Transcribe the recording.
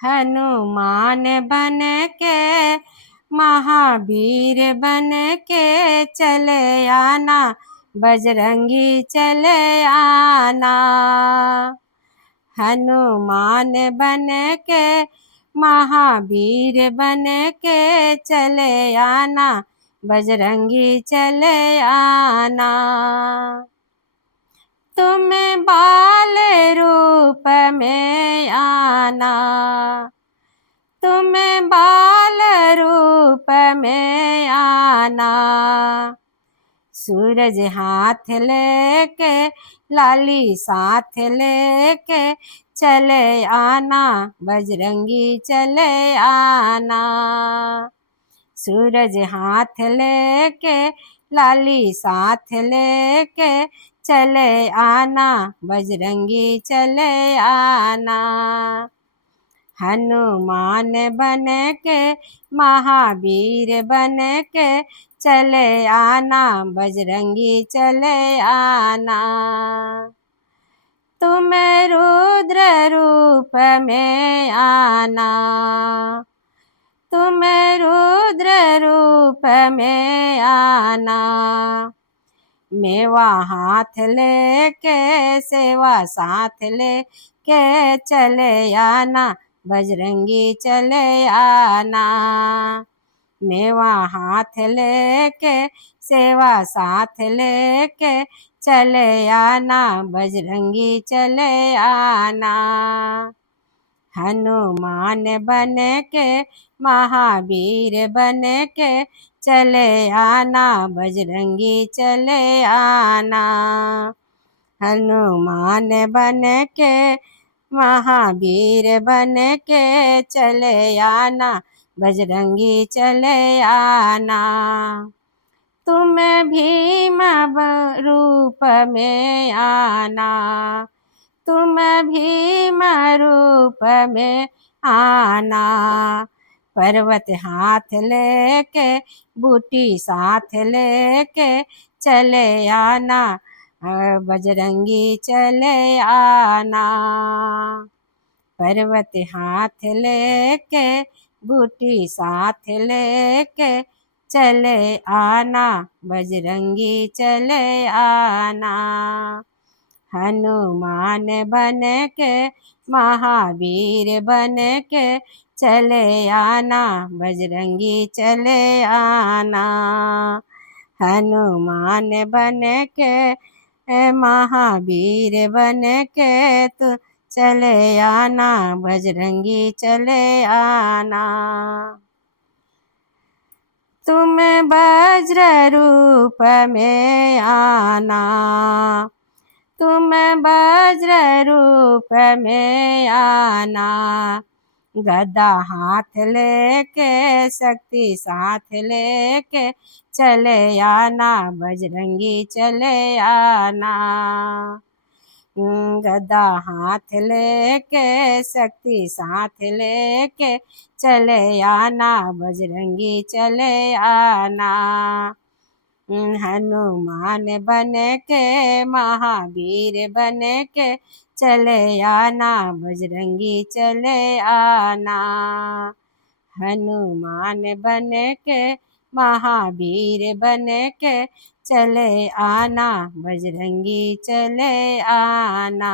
हनुमान बन के महावीर बन के चले आना, बजरंगी चले आना। हनुमान बन के महावीर बन के चले आना, बजरंगी चले आना। तुम बाल रूप में आना, तुम बाल रूप में आना। सूरज हाथ लेके लाली साथ लेके चले आना, बजरंगी चले आना। सूरज हाथ लेके लाली साथ लेके चले आना, बजरंगी चले आना। हनुमान बन के महावीर बन के चले आना, बजरंगी चले आना। तुम रुद्र रूप में आना, तुम रुद्र रूप में आना। मेवा हाथ लेके सेवा साथ लेके चले आना, बजरंगी चले आना। मेवा हाथ लेके सेवा साथ लेके चले आना, बजरंगी चले आना। हनुमान बन के महावीर बन के चले आना, बजरंगी चले आना। हनुमान बन के महावीर बन के चले आना, बजरंगी चले आना। तुम भीम रूप में आना, तुम भीम रूप में आना। पर्वत हाथ लेके बूटी साथ लेके चले आना, बजरंगी चले आना। पर्वत हाथ लेके बूटी साथ लेके चले आना, बजरंगी चले आना। हनुमान बन के महावीर बन के चले आना, बजरंगी चले आना। हनुमान बन के महावीर बन के तू चले आना, बजरंगी चले आना। तुम वज्र रूप में आना, तुम वज्र रूप में आना। गदा हाथ लेके शक्ति साथ लेके चले आना, बजरंगी चले आना। गदा हाथ लेके शक्ति साथ लेके चले आना, बजरंगी चले आना। हनुमान बन के महावीर बन के चले आना, बजरंगी चले आना। हनुमान बन के महावीर बन के चले आना, बजरंगी चले आना।